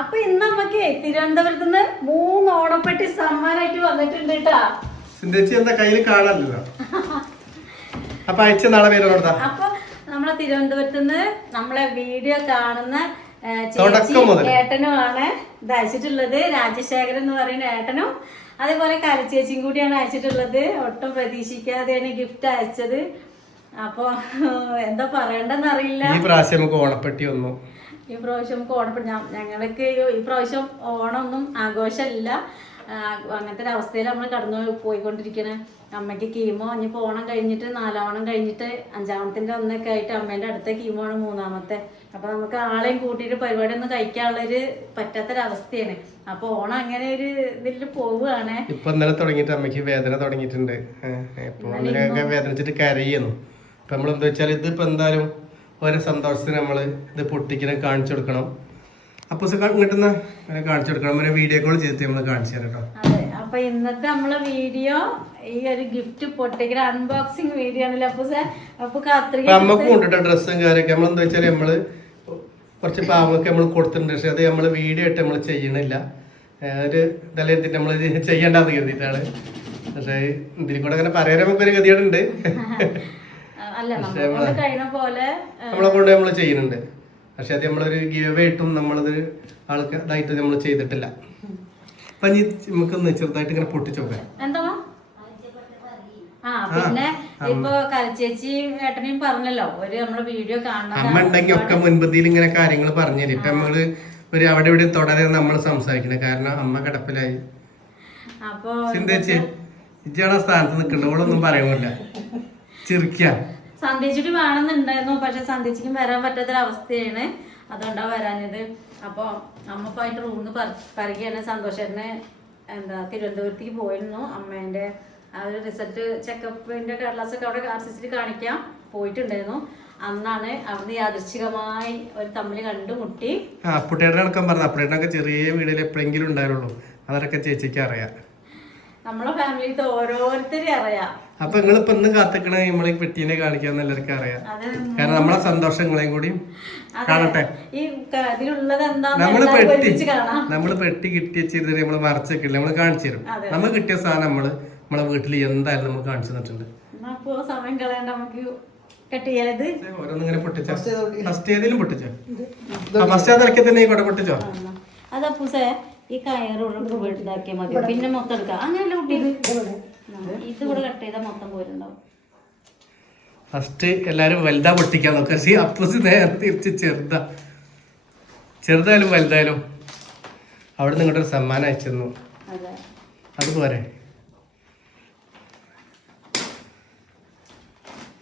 അപ്പൊ ഇന്ന് നമുക്ക് തിരുവനന്തപുരത്ത് നിന്ന് 3 ഓണപ്പെട്ടി സമ്മാനമായിട്ട് വന്നിട്ടുണ്ട് കേട്ടാ. സിന്ധേച്ചി എന്താ കയ്യിൽ കാണാനല്ലോ. അപ്പൊ അയച്ച നാളെ പേര്. അപ്പൊ നമ്മളെ തിരുവനന്തപുരത്ത് നിന്ന് നമ്മളെ വീഡിയോ കാണുന്ന ഏട്ടനുമാണ് ഇത് അയച്ചിട്ടുള്ളത്. രാജശേഖരൻ എന്ന് പറയുന്ന ഏട്ടനും അതേപോലെ കലച്ചേച്ചിയും കൂടിയാണ് അയച്ചിട്ടുള്ളത്. ഒട്ടും പ്രതീക്ഷിക്കാതെയാണ് ഗിഫ്റ്റ് അയച്ചത്. അപ്പൊ എന്താ പറയണ്ടെന്ന് അറിയില്ല. ഈ പ്രാവശ്യം നമുക്ക് ഓണപ്പെട്ടി വന്നു. ഈ പ്രാവശ്യം നമുക്ക് ഓണപ്പെട്ടി ഞങ്ങൾക്ക് ഈ പ്രാവശ്യം ഓണമൊന്നും ആഘോഷമില്ല. അങ്ങനത്തെ ഒരു അവസ്ഥയിൽ നമ്മൾ കടന്നു പോയിക്കൊണ്ടിരിക്കണേ. അമ്മയ്ക്ക് കീമോ ഇനിയിപ്പോൾ ഓണം കഴിഞ്ഞിട്ട് 4 ഓണം കഴിഞ്ഞിട്ട് 5 ഓണത്തിൻ്റെ ഒന്നൊക്കെ ആയിട്ട് അമ്മേൻ്റെ അടുത്ത കീമോ ആണ് 3ാമത്തെ. അപ്പോൾ നമുക്ക് ആളെയും കൂട്ടിയിട്ട് പരിപാടി ഒന്നും കഴിക്കാനുള്ളൊരു പറ്റാത്തൊരവസ്ഥയാണ്. അപ്പോൾ ഓണം അങ്ങനെ ഒരു ഇതിൽ പോവുകയാണ്. ഇപ്പൊ ഇന്നലെ തുടങ്ങിയിട്ട് അമ്മയ്ക്ക് വേദന തുടങ്ങിയിട്ടുണ്ട്. ഇപ്പൊ അങ്ങനെയൊക്കെ വേദനിച്ചിട്ട് കരയുന്നു. ഇപ്പൊ നമ്മളെന്താ വെച്ചാൽ ഇതിപ്പോ എന്തായാലും ഓരോ സന്തോഷത്തിന് നമ്മള് ഇത് പൊട്ടിക്കണം, കാണിച്ചു കൊടുക്കണം. അപ്പൊ ഇങ്ങോട്ടുന്ന കാണിച്ചു കൊടുക്കണം. അങ്ങനെ വീഡിയോ കോൾ ചെയ്തിട്ട് നമ്മൾ കാണിച്ചു തരാം കേട്ടോ. അതെ, അപ്പൊ ഇന്നത്തെ നമ്മളെ വീഡിയോ ഈ ഒരു ഗിഫ്റ്റ് പൊട്ടിക്കുന്ന അൺബോക്സിങ് വീഡിയോ ആണല്ലോ. അപ്പൊ അമ്മക്ക് കൊണ്ടിട്ട ഡ്രസ്സും കാര്യമൊക്കെ നമ്മളെന്താ വെച്ചാൽ നമ്മള് കുറച്ച് പാവങ്ങൾക്ക് നമ്മൾ കൊടുത്തിട്ടുണ്ട്. പക്ഷെ അത് നമ്മള് വീഡിയോ ആയിട്ട് നമ്മൾ ചെയ്യണില്ല. ഒരു ഇതെല്ലാം നമ്മൾ ചെയ്യണ്ടെന്ന് കരുതിയിട്ടാണ്. പക്ഷെ ഇതിൽ കൂടെ അങ്ങനെ പറയാൻ നമുക്കൊരു ഗതിയുണ്ട്. നമ്മളെ കൊണ്ട് നമ്മൾ ചെയ്യുന്നുണ്ട്. പക്ഷെ അത് നമ്മളൊരു ഗീവ് ആയിട്ടും നമ്മളത് ആൾക്ക് ഇതായിട്ട് നമ്മൾ ചെയ്തിട്ടില്ല. അപ്പൊ ഇനി നമുക്കൊന്ന് ചെറുതായിട്ട് ഇങ്ങനെ പൊട്ടിച്ചോക്കാം. പിന്നെ ഇപ്പൊ കലച്ചേച്ചിയും ഏട്ടനെയും പറഞ്ഞല്ലോ ഒരു നമ്മളെ വീഡിയോ കാണണം. അമ്മ ഉണ്ടെങ്കിൽ ഒക്കെ മുൻപന്തിയിൽ ഇങ്ങനെ കാര്യങ്ങൾ പറഞ്ഞു തരും. ഇപ്പൊ നമ്മള് ഒരു അവിടെ ഇവിടെ തുടരെ നമ്മൾ സംസാരിക്കണേ. കാരണം അമ്മ കിടപ്പിലായി. അപ്പൊ ചിന്തേച്ചി ഇജ്ജാണ് ആ സ്ഥാനത്ത് നിൽക്കണ്ട. ഓളൊന്നും പറയുന്നില്ല, ചിരിക്ക. സന്ധ്യച്ചിട്ട് വേണമെന്നുണ്ടായിരുന്നു. പക്ഷെ സന്ധ്യച്ചിക്കും വരാൻ പറ്റാത്തൊരവസ്ഥയാണ്. അതുകൊണ്ടാ വരാഞ്ഞത്. അപ്പൊ അമ്മപ്പായിട്ട് റൂമിന്ന് പറയുകയാണ്. സന്തോഷേട്ടനെ തിരുവനന്തപുരത്തേക്ക് പോയിരുന്നു. അമ്മേന്റെ ആ ഒരു റിസൾട്ട് ചെക്കപ്പിന്റെ കടലാസൊക്കെ അവിടെ RCC കാണിക്കാൻ പോയിട്ടുണ്ടായിരുന്നു. അന്നാണ് അവിടുന്ന് യാദൃച്ഛികമായി ഒരു തമ്മിൽ കണ്ടുമുട്ടി. അപ്പുട്ടേട്ടനടക്കം പറഞ്ഞു. അപ്പുട്ടേട്ടനൊക്കെ ചെറിയ വീടിൽ എപ്പോഴെങ്കിലും ഉണ്ടായിരുള്ളൂ. അതൊക്കെ ചേച്ചിക്ക് അറിയാം. നമ്മളെ ഫാമിലിത്തെ ഓരോരുത്തരെയും അറിയാം. അപ്പൊ നിങ്ങളിപ്പോ ഇന്ന് കാത്തിക്കണ നമ്മളെ പെട്ടീനെ കാണിക്കാന്ന് എല്ലാവർക്കും അറിയാം. കാരണം നമ്മളെ സന്തോഷങ്ങളെയും കൂടി കാണട്ടെ. നമ്മള് പെട്ടി കിട്ടിയ ചെയ്തിട്ട് നമ്മള് മറച്ചേക്കില്ല, നമ്മള് കാണിച്ചു തരും. നമ്മൾ കിട്ടിയ സാധനം നമ്മളെ വീട്ടിൽ എന്തായാലും നമ്മൾ കാണിച്ചു തന്നിട്ടുണ്ട്. സമയം കളയാണ്ട് നമുക്ക് ഓരോന്നിങ്ങനെ പൊട്ടിച്ചോ. ഫസ്റ്റ് ഏതെങ്കിലും പൊട്ടിച്ചോ. ഫസ്റ്റ് അതിറക്കി തന്നെ കൂടെ പൊട്ടിച്ചോ. അതപ്പൂസേ ഈ കയറുള്ള ഇതാക്കിയാൽ മതി. പിന്നെ മൊത്തം എടുക്കാം. അങ്ങനെയല്ല കുട്ടി, ഇത് കൂടെ കട്ട് ചെയ്താൽ മൊത്തം പോരുണ്ടാവും. ഫസ്റ്റ് എല്ലാരും വലുതാ പൊട്ടിക്കാൻ നോക്കാം. പക്ഷേ അപ്പൂസ് നേരെ തിരിച്ച് ചെറുതായാലും വലുതായാലും അവിടെ നിങ്ങളുടെ ഒരു സമ്മാനം അയച്ചിരുന്നു. അതുപോലെ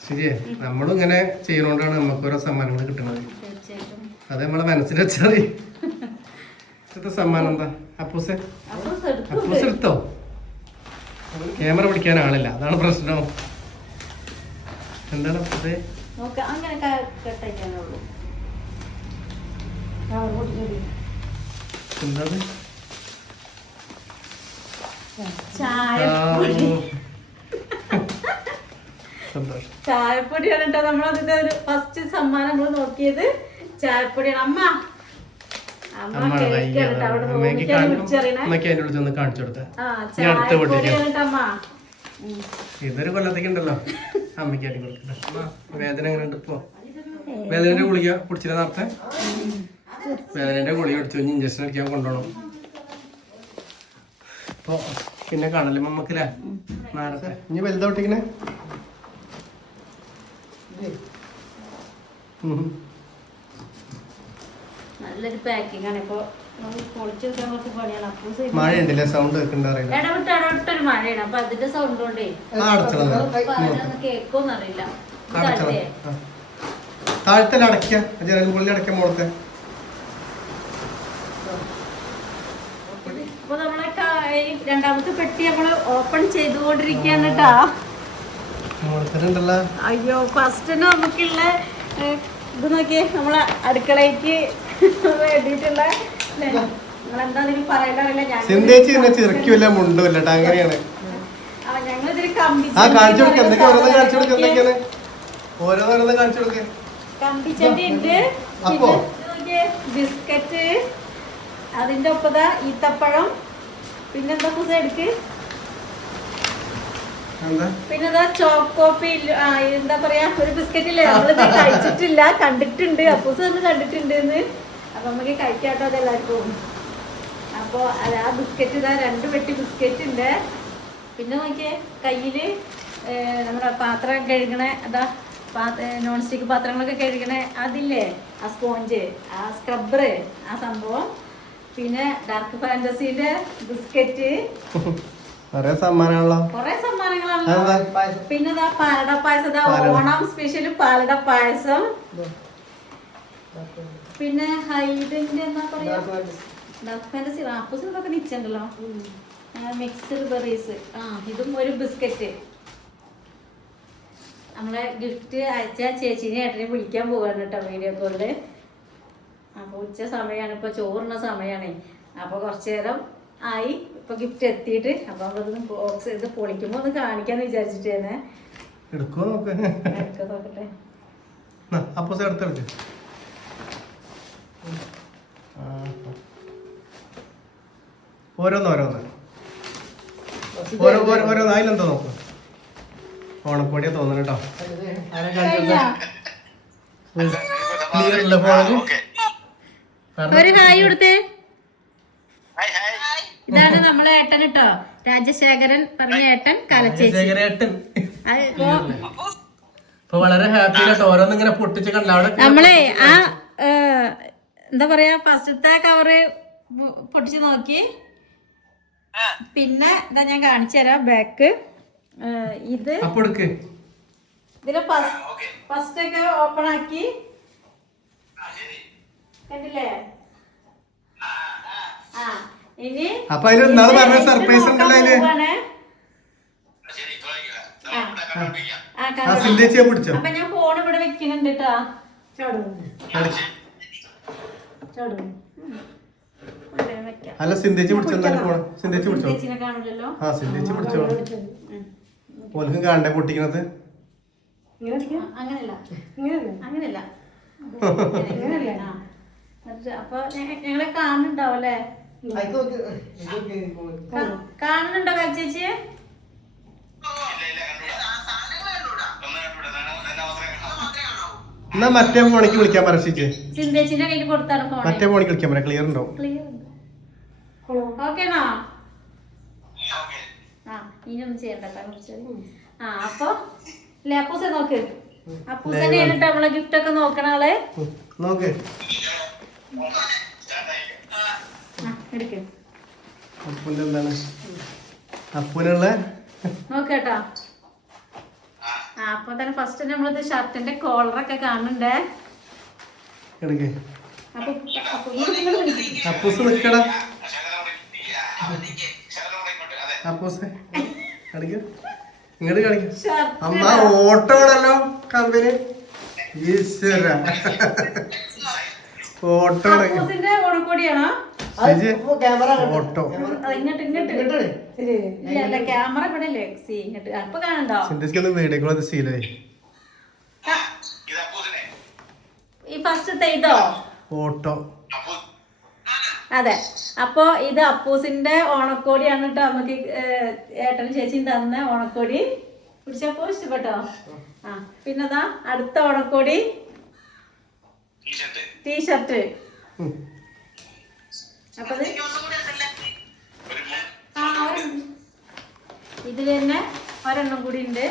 ശരിയേ, നമ്മളും ഇങ്ങനെ ചെയ്യുന്നോണ്ടാണ് നമുക്ക് ഓരോ സമ്മാനങ്ങൾ കിട്ടുന്നത്. അത് നമ്മളെ മനസ്സിൽ വെച്ചാൽ സമ്മാനം എന്താ അപ്പൂസെ? അപ്പൂസ് എടുത്തോ? ക്യാമറ പിടിക്കാൻ ആളില്ല, അതാണ് പ്രശ്നം. എന്താണ് അപ്പൂസെ? എന്താണ്? ചായപ്പൊടിയാണ് കേട്ടോ. നമ്മളതിന്റെ ഒരു ഫസ്റ്റ് സമ്മാനം നമ്മൾ നോക്കിയത് ചായപ്പൊടിയാണ്. അമ്മ ഇതൊരു കൊല്ലത്തേക്കുണ്ടല്ലോ. അമ്മയ്ക്ക് അടി കൊടുക്കട്ടെ. വേദന എങ്ങനെയുണ്ട് ഇപ്പൊ? വേദനയുടെ ഗുളിക കുടിച്ചില്ല നേരത്തെ? വേദനയുടെ ഗുളിക കുടിച്ചു. ഇഞ്ചക്ഷൻ അടിക്കാൻ കൊണ്ടുപോകണം. ഇപ്പൊ പിന്നെ കാണല്ലേ നമ്മക്കില്ലേ നേരത്തെ. ഇനി വലുതോട്ടിങ്ങനെ നല്ലൊരു പാക്കിംഗ് ആണ്. ഇപ്പൊ മഴയുണ്ടല്ലേ, സൗണ്ട് ഇടവിട്ടൊരു മഴയാണ്. അപ്പൊ അതിന്റെ സൗണ്ട് കൊണ്ടേ കേക്കോന്ന് അറിയില്ല. താഴത്തെ അടയ്ക്ക, ജനൽപുള്ളി അടയ്ക്ക മോളത്തെ. അപ്പൊ നമ്മളെ രണ്ടാമത്തെ പെട്ടി നമ്മള് ഓപ്പൺ ചെയ്തുകൊണ്ടിരിക്കുകയാണ് കേട്ടാ. അയ്യോ, ഫസ്റ്റ് നമുക്കുള്ള ഇത് നോക്കിയേ. നമ്മളെ അടുക്കളയ്ക്ക് വേണ്ടിയിട്ടുള്ള നിങ്ങളെന്താ പറയണ്ടറിയില്ല. ഞങ്ങളിതിൽ കമ്പിച്ചട്ടി ഉണ്ട്, ബിസ്ക്കറ്റ്, അതിന്റെ ഒപ്പതാ ഈത്തപ്പഴം, പിന്നെന്താ പൂസ എടുക്ക്, പിന്നെതാ ചോക്കോപ്പി, എന്താ പറയാ ഒരു ബിസ്ക്കറ്റ് ഇല്ലേ, നമ്മളിത് കഴിച്ചിട്ടില്ല, കണ്ടിട്ടുണ്ട്, അപ്പൂസ് ഒന്ന് കണ്ടിട്ടുണ്ട് എന്ന്. അപ്പൊ നമുക്ക് കഴിക്കാട്ടോ അതെല്ലാവർക്കും. അപ്പൊ ആ ബിസ്ക്കറ്റ് ഇതാ 2 പെട്ടി ബിസ്ക്കറ്റ് ഉണ്ട്. പിന്നെ നോക്കിയേ കയ്യില് നമ്മുടെ പാത്രം കഴുകണ അതാ നോൺ സ്റ്റിക്ക് പാത്രങ്ങളൊക്കെ കഴുകണേ അതില്ലേ, ആ സ്പോഞ്ച്, ആ സ്ക്രബ്ബർ, ആ സംഭവം. പിന്നെ ഡാർക്ക് ഫാന്റസിന്റെ ബിസ്ക്കറ്റ്, കൊറേ സമ്മാനങ്ങളാണല്ലോ. പിന്നെ പാലട പായസം, ഓണം സ്പെഷ്യൽ പാലട പായസം. പിന്നെ ഹൈഡിന്റെ എന്താ പറയാ ഡാർക്ക് ഫാന്റസി റാപ്പൂസിനൊക്കെ നിച്ചുണ്ടല്ലോ, മിക്സ്ഡ് ബെറീസ്. ഇതും ഒരു ബിസ്ക്കറ്റ്. നമ്മളെ ഗിഫ്റ്റ് അയച്ച ചേച്ചീനെ ഏട്ടനെ വിളിക്കാൻ പോവാണ് കേട്ടോ വീഡിയോ കോളില്. അപ്പൊ ഉച്ച സമയമാണ്, ഇപ്പൊ ചോറിന സമയമാണ്. അപ്പൊ കുറച്ചു നേരം ആയി, ഇപ്പൊ ഗിഫ്റ്റ് എത്തിയിട്ട്. അപ്പൊ നമ്മളൊന്ന് ബോക്സ് ഇത് പൊളിക്കുമ്പോ ഒന്ന് കാണിക്കാന്ന് വിചാരിച്ചിട്ടേനെ. നോക്കട്ടെ. ഓരോന്ന് അതിലെന്താ നോക്കാം. ഓണക്കോടിയാ തോന്നുന്നു കേട്ടോ. ഒരു ഹായ് കൊടുത്തേ. ഇതാണ് നമ്മളെ ഏട്ടൻ കേട്ടോ, രാജശേഖരൻ പറഞ്ഞ ഏട്ടൻ, കലച്ചേച്ചി. വളരെ ഹാപ്പി കേട്ടോ. ഓരോന്ന് ഇങ്ങനെ പൊട്ടിച്ച് കണ്ട നമ്മളെ ആ എന്താ പറയാ ഫസ്റ്റത്തെ കവറ് പൊട്ടിച്ച് നോക്കി. പിന്നെ എന്താ ഞാൻ കാണിച്ചു തരാം ബാക്ക്. ഇത് ഇതിലെ ഫസ്റ്റ് ഒക്കെ ഓപ്പൺ ആക്കി കണ്ടില്ലേ. ഇനി അപ്പൊ സർപ്രൈസ് അപ്പൊ ഞാൻ ഫോൺ ഇവിടെ വെക്കുന്നുണ്ട് കേട്ടോ. അല്ല സിന്ധിച്ച് പിടിച്ചെന്തായാലും കാണൂലല്ലോ. ഓൽക്കും കാണണ്ടേ പൊട്ടിക്കണത്. അങ്ങനല്ല. അപ്പൊ ഞങ്ങളെ കാണുന്നുണ്ടാവും അല്ലേ? കാണുന്നുണ്ടോ ചേച്ചി? എന്നാ മറ്റേ ഫോണിക്ക് വിളിക്കാൻ പറച്ചിച്ച് സിന്ധേച്ചിന്റെ കയ്യിൽ കൊടുത്താണ് ഫോൺ. മറ്റേ ഫോണിക്ക് വിളിക്കാൻ പറയാം. ക്ലിയർ ഉണ്ടാവും. ഓക്കേണോ? ഇനിയൊന്നും ചെയ്യണ്ട. അപ്പൊ അപ്പൂസെ നോക്ക്. അപ്പൂസനെ നമ്മളെ ഗിഫ്റ്റ് ഒക്കെ നോക്കണ ആളെ നോക്ക്. എടുക്ക്. അപ്പൂന്റെ എന്താണ് അപ്പൂനുള്ള നോക്കേട്ടാ. അപ്പൊ തന്നെ ഫസ്റ്റ് നമ്മളിത് ഷർട്ടിന്റെ കോളറൊക്കെ കാണുന്നുണ്ടേ. അപ്പൂസ് നിക്കടാ. അപ്പൂസ് ഇങ്ങോട്ട് കാണിക്ക. അമ്മ ഓട്ടോ ആണല്ലോ കമ്പനി. ഈശ്വര ഓട്ടോ ഓണക്കോടിയാണോ? ഓട്ടോ ക്യാമറ ഇവിടെ ഇങ്ങോട്ട് അപ്പൊ കാണണ്ടോ? ചിന്തിക്കൊന്നും വീഡിയോ ശീലമായി. ഈ ഫസ്റ്റത്തെ ഇതോ ഓട്ടോ. അതെ. അപ്പൊ ഇത് അപ്പൂസിന്റെ ഓണക്കോടിയാണ് കേട്ടോ. നമുക്ക് ഏട്ടനും ചേച്ചിയും തന്ന ഓണക്കോടി. പിടിച്ചപ്പോ ഇഷ്ടപ്പെട്ടോ? പിന്നെതാ അടുത്ത ഓണക്കോടി ടീഷർട്ട്. അപ്പൊ ഇതില് തന്നെ ഒരെണ്ണം കൂടി ഉണ്ട്.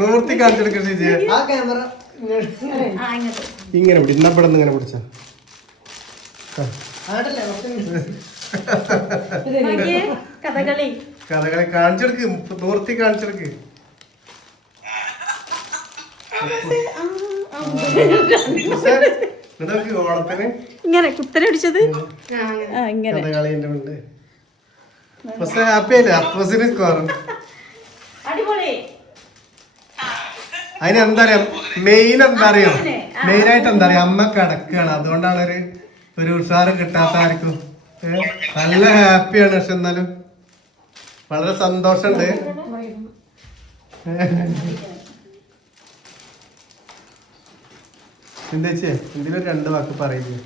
നോർത്തി കാണിച്ചെടുക്ക. ഇങ്ങനെ പിടി. ഇവിടെ നിന്ന് ഇങ്ങനെ പിടിച്ച കഥകളി കാണിച്ചെടുക്ക്. നോർത്തി കാണിച്ചെടുക്ക്. ഓണത്തിന് ഇങ്ങനെ കുത്തനെ അടിച്ചത് ഹാപ്പിയല്ലേ? അപ്പോസിന് അടിപൊളി. അതിനെന്താ പറയാ മെയിൻ എന്താ അറിയോ? മെയിനായിട്ട് എന്താ പറയാ അമ്മ കിടക്കുകയാണ്. അതുകൊണ്ടാണ് ഒരു ഉത്സാഹം കിട്ടാത്ത ആർക്കും. നല്ല ഹാപ്പിയാണ്. പക്ഷെ എന്നാലും വളരെ സന്തോഷമുണ്ട്. സിന്ധേച്ചിയെ എന്തിനും 2 വാക്ക് പറയുന്നു.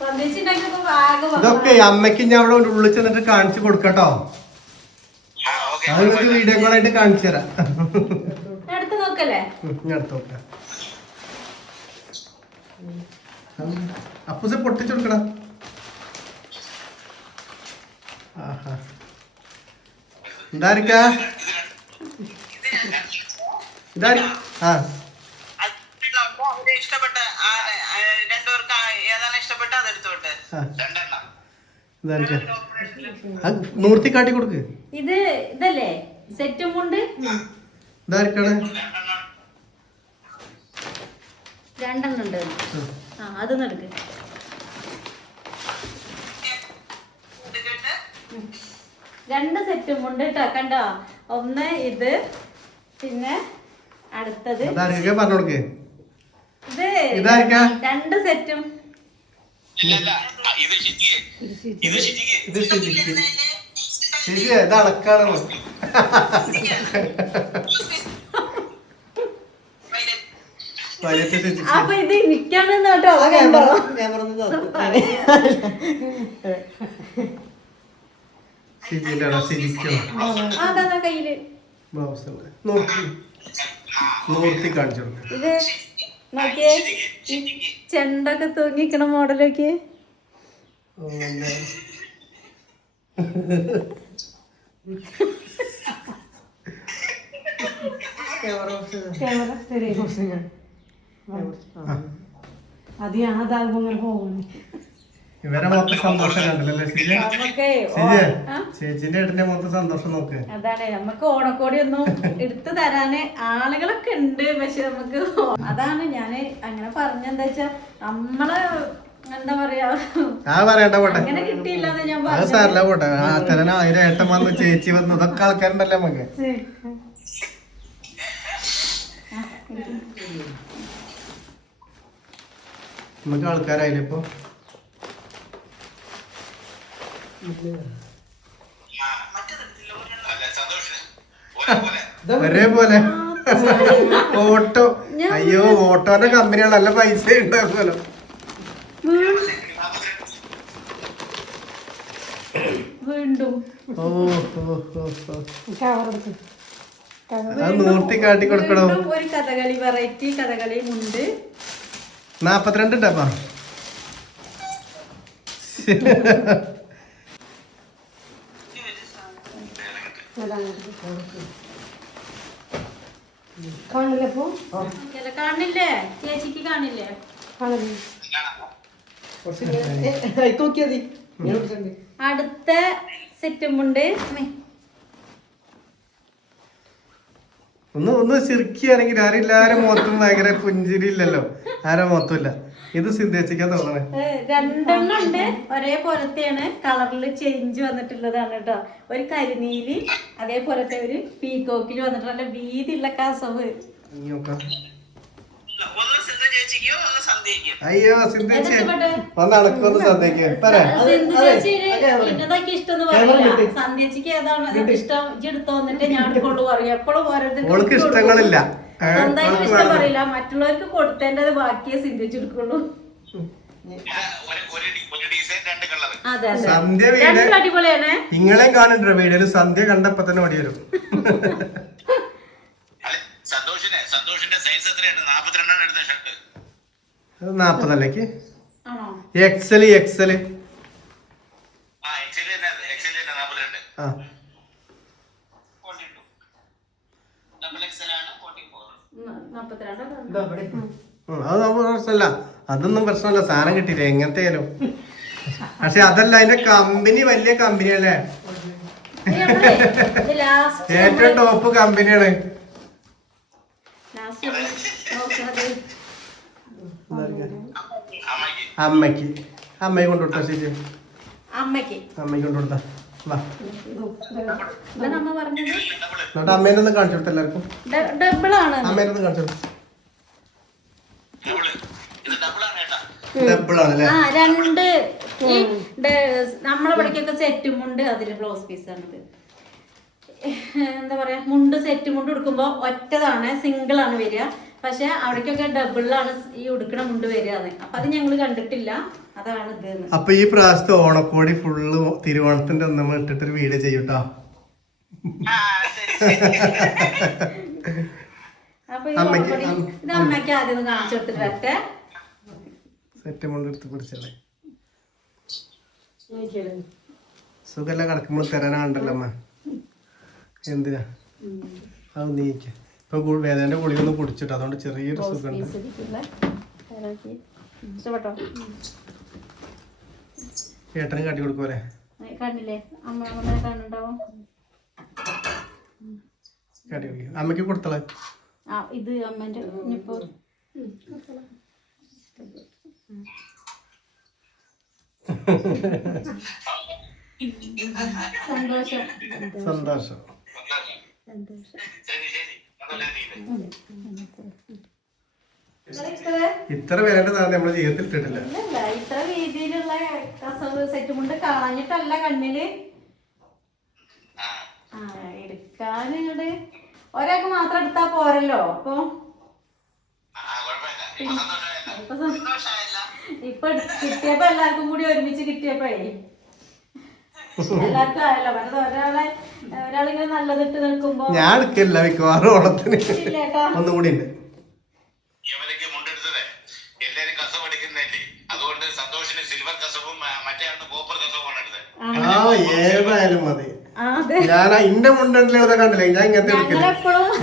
സന്ദേശം ഉണ്ടാക്കിയപ്പോ ആകെ ഇതൊക്കെ അമ്മയ്ക്ക് ഞാൻ അവിടെ ഉള്ളിൽ ചെന്നിട്ട് കാണിച്ചു കൊടുക്കട്ടോ. അത് നിങ്ങൾക്ക് വീഡിയോ കോളായിട്ട് കാണിച്ചു തരാം. എടുത്ത് നോക്കല്ലേ? ഞാൻ എടുത്ത് നോക്കാം. അപ്പൂസ പൊട്ടിച്ചു കൊടുക്കണം. ആഹാ ഇതാരിക്കാ ഇതാരി ആ നൂർത്തി കാട്ടി കൊടുക്ക്. ഇത് ഇതല്ലേ സെറ്റും കൊണ്ട് ഇതാരിക്കാണ് 2 ഉണ്ട്. ആ അത് നടക്ക്. രണ്ട് സെറ്റും ഉണ്ട് കേട്ടോ. കണ്ടോ? ഒന്ന് ഇത്, പിന്നെ അടുത്തത് പറഞ്ഞു കൊടുക്ക്. ഇത് 2 സെറ്റും. ഇത് അടക്കാണ്. അപ്പൊ ഇത് നിക്കാണെന്ന് കേട്ടോ. അതാ കയ്യില് നൂർത്തി കാണിച്ചു. ഇത് നോക്കിയേ, ചെണ്ടൊക്കെ തൂങ്ങിക്കണ മോഡലൊക്കെ. ഇവരെ മൊത്തം സന്തോഷം കണ്ടല്ലേ ചേച്ചിന്റെ ഏട്ടന്റെ മൊത്തം സന്തോഷം നോക്ക്. അതാണ് നമുക്ക് ഓണക്കോടി ഒന്നും എടുത്തു തരാന് ആളുകളൊക്കെ ഉണ്ട്, പക്ഷെ നമുക്ക് അതാണ് ഞാന് അങ്ങനെ പറഞ്ഞെന്താ വെച്ചാ നമ്മള് എന്താ പറയാ അങ്ങനെ കിട്ടിയില്ലെന്ന് ഞാൻ പറഞ്ഞു. ഏട്ടൻ വന്നു ചേച്ചി വന്നു ഇതൊക്കെ ആൾക്കാരുണ്ടല്ലേ നമുക്ക്. നമുക്ക് ആൾക്കാരായില്ലേ ഇപ്പൊ. ഒരേപോലെ ഓട്ടോ. അയ്യോ ഓട്ടോന്റെ കമ്പനികൾ നല്ല പൈസ ഉണ്ടാക്കുമല്ലോ. വീണ്ടും നൂർത്തി കാട്ടി കൊടുക്കണോ? ഒരു കഥകളി വെറൈറ്റി കഥകളി ഉണ്ട്. 42 ഉണ്ടപ്പാ. കാണില്ലേ ചേച്ചിക്ക്? കാണില്ലേ? അടുത്ത സെറ്റും ഉണ്ട്. ഒന്ന് ശിർക്കിയാണെങ്കിൽ ആരെല്ലാരും മൊത്തം ഭയങ്കര പുഞ്ചിരി ഇല്ലല്ലോ. ആരെ മൊത്തമില്ല. ഇത് സിദ്ധേച്ചിക്കാ തോന്നണേ. 2 ഉണ്ട്. ഒരേപോലത്തെയാണ്, കളറില് ചേഞ്ച് വന്നിട്ടുള്ളതാണ് കേട്ടോ. ഒരു കരിനീല്, അതേപോലത്തെ ഒരു പീകോക്കിൽ വന്നിട്ട് നല്ല വീതിയുള്ള കസവ്. അയ്യോ സിദ്ധേച്ചി വന്നടക്കൊന്ന് സന്ധ്യക്ക് ഇന്നതൊക്കെ ഇഷ്ടം പറയില്ല. സന്ധ്യച്ചിക്ക് ഏതാണ് ഇഷ്ടം എടുത്തു വന്നിട്ട് ഞാൻ എടുക്കൊണ്ട് പറയും. എപ്പോഴും ഓരോരുത്തർക്ക് ഇഷ്ടങ്ങളില്ല. സ്വന്തമായിട്ട് ഇഷ്ടം പറയില്ല, മറ്റുള്ളവർക്ക് കൊടുത്തേണ്ടത് ബാക്കിയേ സിന്ധിച്ചെടുക്കുള്ളൂ. അതെ അതെ, അടിപൊളിയാണ്. നിങ്ങളെ കാണണ്ട വീഡിയോയില് സന്ധ്യ കണ്ടപ്പോ തന്നെ ഓടി വരും. അത് 40 അല്ലേക്ക്. എക്സല് എക്സല് അത് പ്രശ്നമല്ല, അതൊന്നും പ്രശ്നമല്ല. സാധനം കിട്ടിയില്ല എങ്ങനത്തെ ആയാലും. പക്ഷെ അതല്ല, അതിന്റെ കമ്പനി വലിയ കമ്പനിയല്ലേ, ഏറ്റവും ടോപ്പ് കമ്പനിയാണ്. അമ്മയ്ക്ക് കൊണ്ടുകൊടുത്താ ശരി. അമ്മയ്ക്ക് കൊണ്ടുകൊടുത്താ. അമ്മേനൊന്ന് കാണിച്ചു കൊടുത്ത എല്ലാവർക്കും. അമ്മേനൊന്ന് കാണിച്ചു കൊടുത്തു. ഡബിൾ ആണല്ലേ? 2 നമ്മളവിടേക്കൊക്കെ സെറ്റും മുണ്ട്, അതില് ബ്ലൗസ് പീസ് ആണിത്. എന്താ പറയാ, മുണ്ട് സെറ്റ് മുണ്ട് എടുക്കുമ്പോ ഒറ്റതാണ്, സിംഗിൾ ആണ് വരിക. പക്ഷെ അവിടേക്കൊക്കെ ഡബിളാണ് ഈ ഉടുക്കണ മുണ്ട് വരികയാണ്. അപ്പൊ അത് ഞങ്ങള് കണ്ടിട്ടില്ല. അതാണ് ഇത്. അപ്പൊ ഈ പ്രാവശ്യത്തെ ഓണക്കോടി ഫുള്ള് തിരുവോണത്തിന്റെ നമ്മൾ ഇട്ടിട്ടൊരു വീഡിയോ ചെയ്യൂട്ടോ. അപ്പൊ ഇത് അമ്മയ്ക്ക് ആദ്യം ഒന്ന് കാണിച്ചു കൊടുത്തിട്ട് വരട്ടെ. സെറ്റ് മുണ്ട് എടുത്ത് പിടിച്ചല്ലേ സുഖല്ല കിടക്കുമ്പോൾ തരാനാണ്ടല്ലോ അമ്മ. എന്തിനാ അത് നീക്ക ഇപ്പൊ വേദനന്റെ ഗുളികൊന്ന് കുടിച്ചിട്ട് അതുകൊണ്ട് ചെറിയൊരു സുഖമുണ്ട്. ചേട്ടന് കാട്ടി കൊടുക്കൂലേ? കണ്ടില്ലേ അമ്മ കണ്ടുണ്ടാവും. കാട്ടി കൊടുക്കും. അമ്മയ്ക്ക് കൊടുത്തളെ. ഇത് അമ്മേന്റെ ഇനിയിപ്പോ സന്തോഷം സന്തോഷം. ഇത്ര വിലണ്ടതാണ് നമ്മുടെ ജീവിതത്തിൽ ഇട്ടിട്ടില്ല. ഇത്ര രീതിയിലുള്ള കസവ് സെറ്റ് മുണ്ട് കാണാഞ്ഞിട്ടല്ല കണ്ണില് എടുക്കാനിങ്ങട് ഒരാൾക്ക് മാത്രം എടുത്താ പോരല്ലോ. അപ്പൊ ഇപ്പൊ കിട്ടിയപ്പോ എല്ലാവർക്കും കൂടി ഒരുമിച്ച് കിട്ടിയപ്പോഴേ എല്ലാവർക്കും ആയല്ലോ. പറഞ്ഞത് ഒരാളിങ്ങനെ നല്ലതിട്ട് നിൽക്കുമ്പോ ഞാൻ എടുക്കില്ല മിക്കവാറും ഓണത്തിന്. ഒന്നുകൂടി ഉണ്ട്. ഏതായാലും മതി. ഞാൻ ഇന്റെ മുണ്ടല്ലേ കണ്ടില്ലേ, ഞാൻ ഇങ്ങനത്തെ എടുക്കില്ല.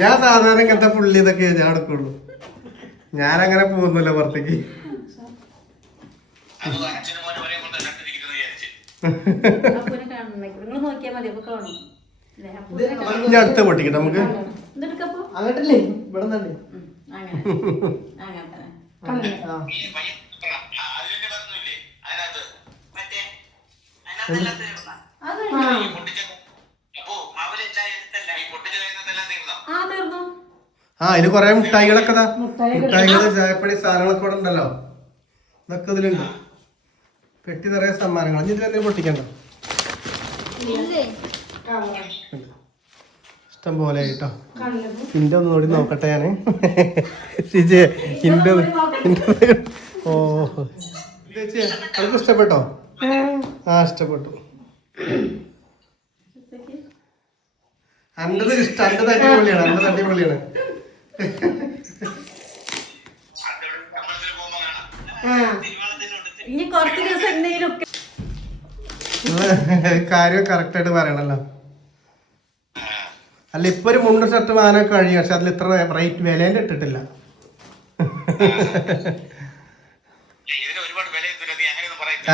ഞാൻ സാധാരണ ഇങ്ങനത്തെ പുള്ളി ഇതൊക്കെ ഞാൻ എടുക്കുള്ളൂ. ഞാൻ അങ്ങനെ പോകുന്നില്ല പുറത്തേക്ക്. ഞാൻ അടുത്ത പൊട്ടിക്കട്ടെ നമുക്ക്. അങ്ങോട്ടല്ലേ ഇവിടെ അതില് കൊറേ മുട്ടായികളൊക്കെ മുട്ടായികള് ചായപ്പടി സാധനങ്ങളൊക്കെ ഇവിടെ ഉണ്ടല്ലോ. ഇതൊക്കെ ഇതിലുണ്ട്. പെട്ടി നിറയെ സമ്മാനങ്ങൾ. ഇനി ഇതിലെന്തെങ്കിലും പൊട്ടിക്കണ്ട. ഇഷ്ടം പോലെ കേട്ടോ. ഇന്റെ ഒന്നുകൂടി നോക്കട്ടെ ഞാന്. ഷിജെ ഇന്റെ ഓ ചേച്ചി അതൊക്കെ ഇഷ്ടപ്പെട്ടോ? ഇഷ്ടപ്പെട്ടു. അണ്ടത് ഇഷ്ടം. അണ്ടത് അടിപൊളിയാണ്. അണ്ടത് അടിപൊളിയാണ്. കാര്യം കറക്റ്റ് ആയിട്ട് പറയണല്ലോ. അല്ല ഇപ്പൊ ഒരു മുണ്ട് ഷർട്ട് വാങ്ങാൻ കഴിയും. പക്ഷെ അതിൽ ഇത്ര റേറ്റ് വിലേന്റെ ഇട്ടിട്ടില്ല.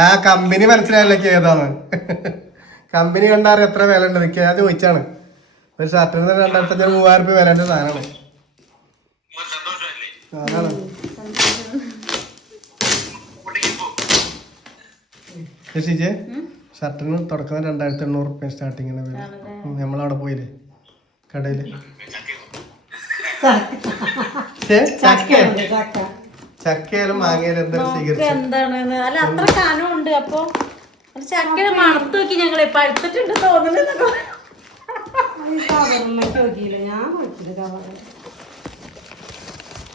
ആ കമ്പനി മനസ്സിലായല്ലോ ഏതാണ്. കമ്പനി കണ്ടാറ് എത്ര വില ഉണ്ട് നിൽക്കുക. ഞാൻ ചോദിച്ചാണ്. ഒരു ഷർട്ടിന് 2500-3000 രൂപ വിലേന്റെ സാധനമാണ്. അതാണ് ഷിജെ ഷർട്ടിന് തുടക്കം 2800 രൂപ സ്റ്റാർട്ടിങ്ങിന് വില. നമ്മളവിടെ പോയില്ലേ കടയില്. ചക്കയാലും മാങ്ങയാലും എന്തായാലും സ്വീകരിച്ചു. എന്താണ് അല്ല അത്ര കനമുണ്ട്. അപ്പൊ ചക്കര മണത്ത് നോക്കി ഞങ്ങളെ പഴുത്തിട്ടുണ്ട് തോന്നുന്നു.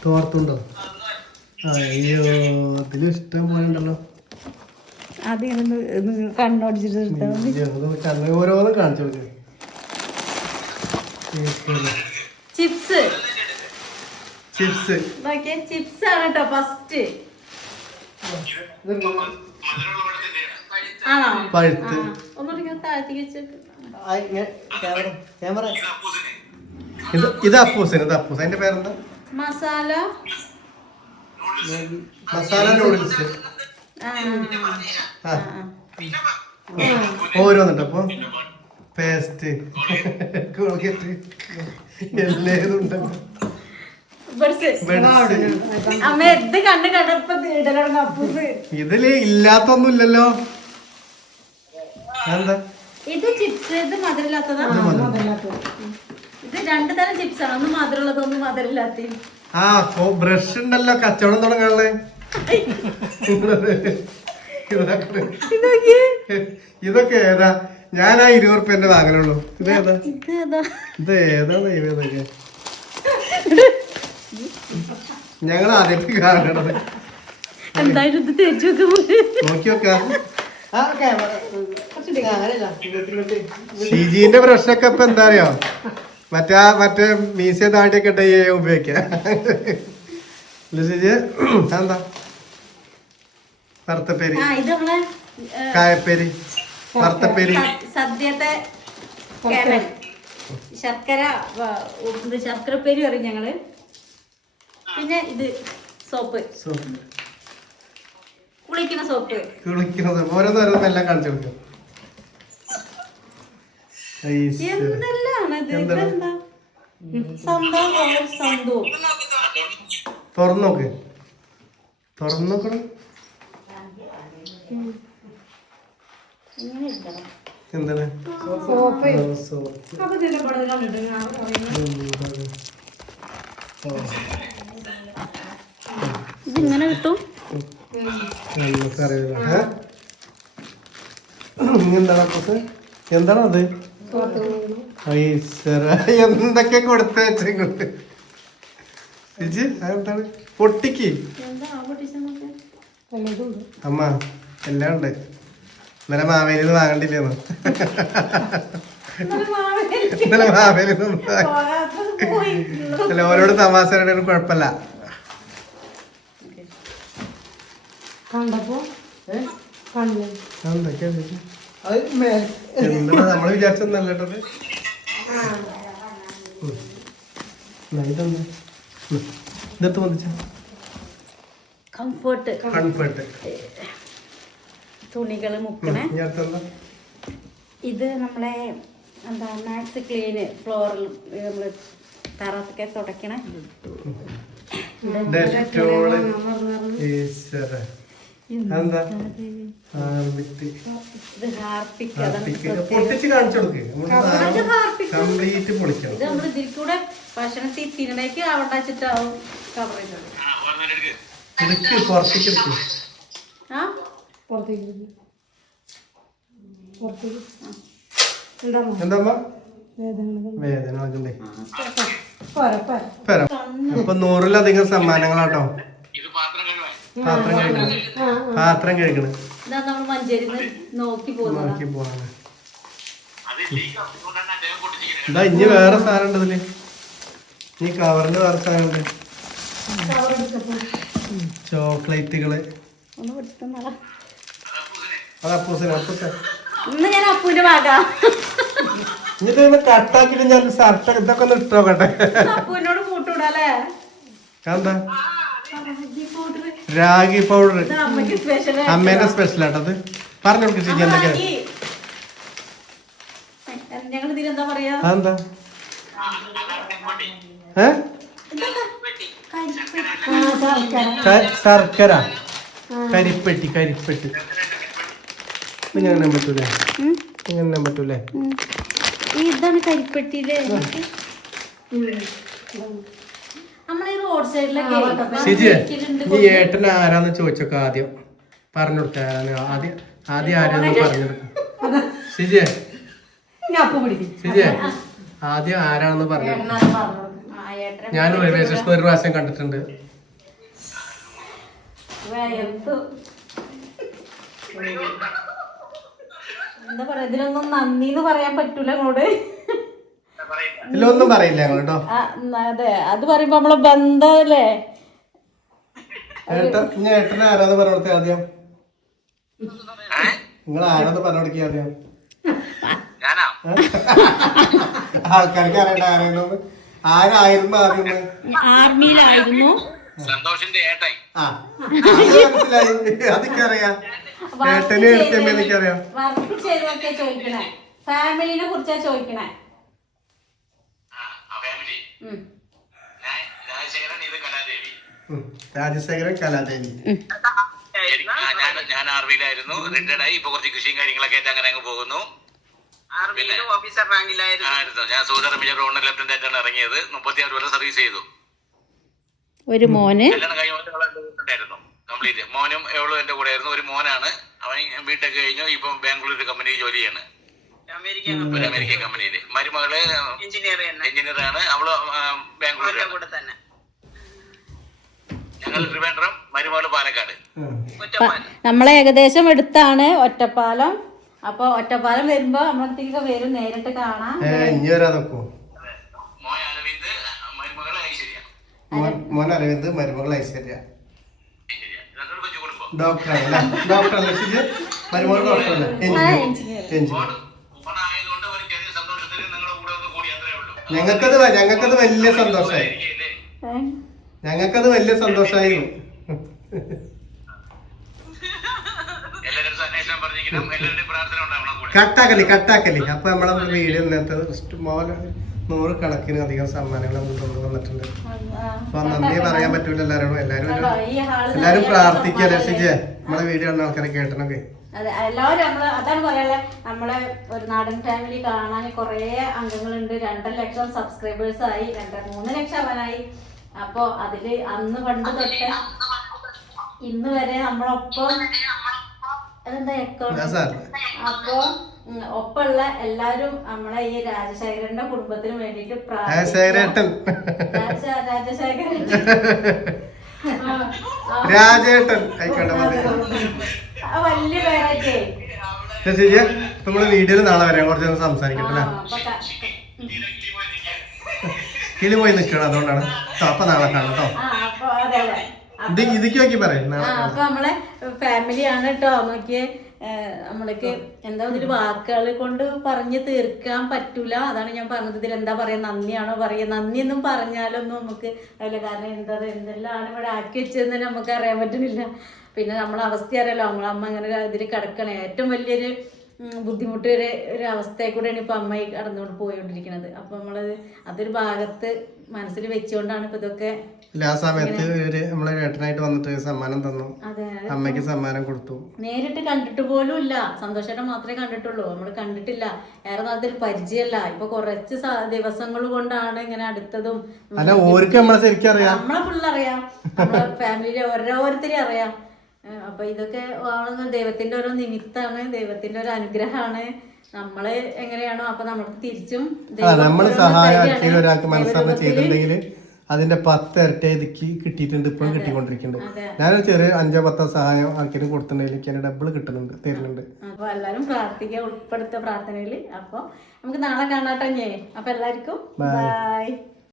തോർത്തുണ്ടോ? അയ്യോ അതിലും ഇഷ്ടം പോലെ ഉണ്ടല്ലോ. കണ്ണോടിച്ചിട്ട് ഓരോന്നും കാണിച്ചു കൊടുക്കുക. ചിപ്സ് ചിപ്സ് ചിപ്സ് ആണ് കേട്ടോ ഫസ്റ്റ്. ആണോ? പഴുത്ത് ഒന്നുകൂടി താഴ്ത്തിക്ക് വെച്ചിട്ട് ഇത് അപ്പൂസൻ. ഇത് അപ്പൂസ്. അതിന്റെ പേരെന്താ? മസാല നൂഡിൽസ്. ഓരോന്നുണ്ട്. അപ്പൊ പേസ്റ്റ് കോൾഗേറ്റ് എല്ലാം ഉണ്ടല്ലോ. ഇതില് ഇല്ലാത്തൊന്നും ഇല്ലല്ലോ. എന്താ ഇത് ചിപ്സ്? ഇത് മധുരമില്ലാത്തതാ. ഇത് രണ്ടു തരം ചിപ്സ് ആണ്. ഒന്ന് മധുരമുള്ളത്, ഒന്ന് മധുരമില്ലാത്ത. ബ്രഷ് ഉണ്ടല്ലോ കച്ചവടം തുടങ്ങാനുള്ളത്. ഇതൊക്കെ ഏതാ? ഞാൻ 20 രൂപ വാങ്ങലുള്ളൂ. ഇതേതാ? ഇത് ഏതാ? ഇതൊക്കെ ഞങ്ങൾ ആദ്യത്തെ കാണണത്. എന്തായാലും ഇത് തേച്ച് വെക്കുമ്പോൾ നോക്കി നോക്കാം. ഷിജീന്റെ പ്രശ്നമൊക്കെ ഇപ്പൊ എന്താ അറിയോ, മറ്റേ മീശ താടിയൊക്കെ ഉണ്ടെങ്കിൽ ഉപയോഗിക്കാം. ഷിജി എന്താ വറുത്തപ്പേരി, ഇത് നമ്മളെ കായപ്പേരി, വറുത്തപ്പേരി, സദ്യത്തെ ശർക്കര ശർക്കരപ്പേരി പറയും ഞങ്ങള്. പിന്നെ ഇത് സോപ്പ്, കുളിക്കുന്ന സോപ്പ്, കുളിക്കുന്നത് ഓരോന്നോരോന്നും എല്ലാം കാണിച്ചു കൊടുക്കും. എന്തെല്ലാം തുറന്നു നോക്ക്, തുറന്നു നോക്കണം. എന്താണ് ഇതിങ്ങനെ കിട്ടും. നമുക്കറിയില്ല. എന്താണ് അത്? എന്തൊക്കെ കൊടുത്തേച്ചുകൊണ്ട് അതെന്താണ്? പൊട്ടിക്ക് അമ്മ, എല്ലാം ഉണ്ട്. ഇന്നലെ മാവേലിന്ന് വാങ്ങണ്ടില്ലെന്ന്. ഇന്നലെ മാവേലിന്ന് അല്ല, ഓരോട് തമാശ കുഴപ്പമില്ല. എന്താ നമ്മള് വിചാരിച്ചൊന്നല്ലട്ടത്. ഇതെടുത്ത് വന്നിച്ച കംഫർട്ട് കംഫർട്ട് തുണികള് മുക്കണേ. ഇത് നമ്മളെ എന്താ മാക്സ് ക്ലീന് ഫ്ലോറിൽ നമ്മള് തറത്തൊക്കെ തുടക്കണേ. പൊട്ടിച്ച് കാണിച്ചു കൊടുക്ക്. കംപ്ലീറ്റ് പൊളിക്കണം. ഇത് നമ്മള് ഇതിൽ കൂടെ ഭക്ഷണത്തിൽ തിന്നണേക്ക് ആവണ്ടാച്ചിട്ടാവും കവർ ചെയ്തത്. പുറത്തേക്ക് എടുക്ക്. എന്താ വേദന? അപ്പൊ 100-ലധികം സമ്മാനങ്ങളാട്ടോ. പാത്രം കഴിക്കണം. നോക്കി പോവാണ്. എന്താ ഇനി വേറെ സാധനം ഉണ്ട് ഇതില്. ഈ കവറിന്റെ വേറെ സാധനം ഉണ്ട്. ചോക്ലേറ്റുകള്. അത് ഇന്ന് ഞാൻ അപ്പൂന്റെ ഭാഗം ഇതൊന്ന് കട്ടാക്കിട്ട് ഞാൻ ഷർട്ട് ഇതൊക്കെ ഒന്ന് ഇട്ടോക്കട്ടെ. അപ്പൂനോട് കൂട്ടൂടല്ലേ? എന്താ രാഗി പൗഡർ അമ്മേന്റെ സ്പെഷ്യൽ ആട്ടത്. പറഞ്ഞു കൊടുക്ക ചേച്ചി എന്തൊക്കെയാ. ഞങ്ങൾ ഇതിലെന്താ പറയാ? എന്താ ശർക്കര, കരിപ്പെട്ടി. ഇങ്ങനെ പറ്റൂലേ? ഇങ്ങനെ പറ്റൂലേ? ഇതാണ് കരിപ്പെട്ടിയിലെ നമ്മളീ റോഡ് സൈഡിലൊക്കെ. നീ ഏട്ടൻ ആരാന്ന് ചോദിച്ചൊക്കെ ആദ്യം പറഞ്ഞു കൊടുക്ക. ആദ്യം ആരാന്ന് പറഞ്ഞു കൊടുക്ക. ശരിയേ ആദ്യം ആരാണെന്ന് പറഞ്ഞു. ഞാൻ റെയിൽവേ സ്റ്റേഷനിൽ ഒരു പ്രാവശ്യം കണ്ടിട്ടുണ്ട്. എന്താ പറയാ, ഇതിനൊന്നും നന്ദിന്ന് പറയാൻ പറ്റൂല അങ്ങോട്ട്. ഒന്നും പറയില്ല കേട്ടോ. അതെ, അത് പറയുമ്പോ നമ്മളെ ബന്ധമല്ലേ. ഏട്ടനെ ആരാന്ന് പറഞ്ഞു കൊടുത്തേ ആദ്യം. നിങ്ങൾ ആരാന്ന് പറഞ്ഞു കൊടുക്കുക ആദ്യം. ആൾക്കാർക്ക് അറിയണ്ട ആരായിരുന്നു. ആരായിരുന്നു ആദ്യം? ആർമിയിലായിരുന്നു. മനസ്സിലായി. അതൊക്കെ അറിയാം. ഏട്ടനെ എടുത്തമ്മ എനിക്കറിയാം. വർക്ക് ചെയ്തൊക്കെ ചോദിക്കണേ. ഫാമിലിനെ കുറിച്ചാ ചോദിക്കണേ. രാജശേഖരൻ കലാദേവി. ഞാൻ ആർമിയിലായിരുന്നു. റിട്ടയർഡ് ആയി. ഇപ്പൊ കുറച്ച് കൃഷിയും കാര്യങ്ങളൊക്കെ ആയിട്ട് അങ്ങനെ അങ്ങ് പോകുന്നു. ഓഫീസർ റാങ്കിലായിരുന്നു. ഞാൻ സൗദി അറേബ്യ ഓണർ ലെഫ്റ്റനന്റ് ആയിട്ടാണ് ഇറങ്ങിയത്. 36 കൊല്ലം സർവീസ് ചെയ്തു. ഒരു മോന് കല്യാണം കഴിഞ്ഞായിരുന്നു കംപ്ലീറ്റ്. മോനും എവളും എന്റെ കൂടെ ആയിരുന്നു. ഒരു മോനാണ്. അവൻ ബിടെക് കഴിഞ്ഞു. ഇപ്പം ബാംഗ്ലൂർ കമ്പനിയിൽ ജോലി ചെയ്യാണ്. ഒരു അമേരിക്കൻ കമ്പനിയില്. മരുമകള് എഞ്ചിനീയർ ആണ്. അവള് ബാംഗ്ലൂർ. ഞങ്ങൾ ട്രിവാൻഡ്രം, മരുമോള് പാലക്കാട്. നമ്മളെ ഏകദേശം എടുത്താണ് ഒറ്റപ്പാലം. അപ്പൊ ഒറ്റപ്പാലം വരുമ്പോ നമ്മളത്തേക്ക് വരും, നേരിട്ട് കാണാം. ഇനി വരാൻ നോക്കൂ. മോൻ അരവിന്ദ്, മരുമകള് ഐശ്വര്യ. മോൻ അരവിന്ദ്, മരുമകൾ ഐശ്വര്യ. രണ്ടൊരു കൊച്ചു കുടുംബം. ഡോക്ടറല്ലേ? ഡോക്ടറല്ലേ ഷിജു? മരുമകൾ ഡോക്ടറല്ലേ? എഞ്ചിനീയർ. ഓണായതുകൊണ്ട് ഒരു ചെറിയ സന്തോഷത്തിൽ നിങ്ങളുടെ കൂടെ ഒന്ന് കൂടി, അത്രേ ഉള്ളൂ. ഞങ്ങൾക്കത് വലിയ സന്തോഷമായി. ഞങ്ങൾക്കത് വലിയ സന്തോഷമായിരുന്നു. എല്ലാവരും അന്വേഷണം പറഞ്ഞിരിക്കണം, എല്ലാവരുടെയും പ്രാർത്ഥന ഉണ്ടാവണം കൂടെ. കട്ടാക്കലി. അപ്പൊ നമ്മളെ വീഡിയോ ഇന്നത്തെ 100 കണക്കിന് അധികം സമ്മാനങ്ങൾ നമുക്ക് കൊണ്ടുവന്നിട്ടുണ്ട്. അപ്പൊ നന്ദി പറയാൻ പറ്റൂല എല്ലാവരോടും. എല്ലാരും പ്രാർത്ഥിക്കുക. രക്ഷിച്ചേ നമ്മളെ വീഡിയോ ഉള്ള ആൾക്കാരെ കേട്ടണൊക്കെ. അതെ, എല്ലാവരും നമ്മള് അതാണ് പറയാനുള്ളത്. നമ്മളെ ഒരു നാടൻ ഫാമിലി കാണാൻ കുറെ അംഗങ്ങളുണ്ട്. 2 ലക്ഷം സബ്സ്ക്രൈബേഴ്സ് ആയി, 3 ലക്ഷം ആവാനായി. അപ്പൊ അതില് അന്ന് പണ്ട് തൊട്ട് ഇന്ന് വരെ നമ്മളൊപ്പം അതെന്താ അപ്പൊ ഒപ്പമുള്ള എല്ലാരും നമ്മളെ ഈ രാജശേഖരന്റെ കുടുംബത്തിന് വേണ്ടിട്ട് രാജേട്ടൻ വലിയ പേരായിട്ടേ നമ്മള് വീഡിയോയിൽ നാളെ വരാം. കുറച്ച് സംസാരിക്കട്ടല്ലേ? കിളി പോയി നിക്കണം, അതുകൊണ്ടാണ്. അപ്പൊ നാളെ കാണാം കേട്ടോ. ഇതിക്ക് നോക്കി പറയും. അപ്പൊ നമ്മളെ ഫാമിലിയാണ് കേട്ടോ. നോക്കിയേ, നമ്മൾക്ക് എന്താ ഇതില് വാക്കുകൾ കൊണ്ട് പറഞ്ഞു തീർക്കാൻ പറ്റൂല. അതാണ് ഞാൻ പറഞ്ഞത്. ഇതിൽ എന്താ പറയാ, നന്ദിയാണോ പറയാ? നന്ദിയൊന്നും പറഞ്ഞാലൊന്നും നമുക്ക് അതില്ല. കാരണം എന്തെല്ലാം ഇവിടെ ആക്കി വെച്ചതെന്ന് നമുക്ക് അറിയാൻ പറ്റുന്നില്ല. പിന്നെ നമ്മളെ അവസ്ഥ അറിയാലോ, നമ്മളമ്മ അങ്ങനെ ഇതിൽ കിടക്കണേ. ഏറ്റവും വലിയൊരു ബുദ്ധിമുട്ട് ഒരു അവസ്ഥയെ കൂടെയാണ് ഇപ്പൊ അമ്മ കടന്നുകൊണ്ട് പോയിക്കൊണ്ടിരിക്കുന്നത്. അപ്പൊ നമ്മളത് അതൊരു ഭാഗത്ത് മനസ്സിൽ വെച്ചുകൊണ്ടാണ് ഇപ്പൊ ഇതൊക്കെ. ആ സമയത്ത് നമ്മളെ ഏട്ടനായിട്ട് വന്നിട്ട് സമ്മാനം തന്നു. അമ്മയ്ക്ക് സമ്മാനം കൊടുത്തു. നേരിട്ട് കണ്ടിട്ട് പോലും ഇല്ല. സന്തോഷേട്ടൻ മാത്രമേ കണ്ടിട്ടുള്ളൂ, നമ്മൾ കണ്ടിട്ടില്ല. ഏറെ നാളത്തെ ഒരു പരിചയമല്ല. ഇപ്പൊ കുറച്ച് ദിവസങ്ങൾ കൊണ്ടാണ് ഇങ്ങനെ അടുത്തതും. നമ്മളെ പിള്ളറിയാം, നമ്മളെ ഫാമിലിയിലെ ഓരോരുത്തരെയും അറിയാം. അപ്പൊ ഇതൊക്കെ ദൈവത്തിന്റെ ഓരോ നിമിത്താണ്, ദൈവത്തിന്റെ ഒരു അനുഗ്രഹമാണ്. നമ്മള് എങ്ങനെയാണോ അപ്പൊ നമുക്ക് തിരിച്ചും നമ്മള് സഹായം ഒരാൾക്ക് മനസ്സറിഞ്ഞ് ചെയ്തിട്ടുണ്ടെങ്കിൽ അതിന്റെ 10 ഇരട്ടി കിട്ടിയിട്ടുണ്ട്. ഇപ്പോഴും കിട്ടിക്കൊണ്ടിരിക്കുന്നുണ്ട്. ഞാനൊരു ചെറിയ 5-10 സഹായം ആൾക്കാരും കൊടുത്തിട്ടുണ്ടെങ്കിൽ എനിക്ക് ഡബിൾ കിട്ടുന്നുണ്ട്, തരുന്നുണ്ട്. അപ്പൊ എല്ലാരും പ്രാർത്ഥിക്കുക, ഉൾപ്പെടുത്ത പ്രാർത്ഥനയില്. അപ്പൊ നമുക്ക് നാളെ കാണാട്ടെ. അപ്പൊ എല്ലാവർക്കും ബൈ.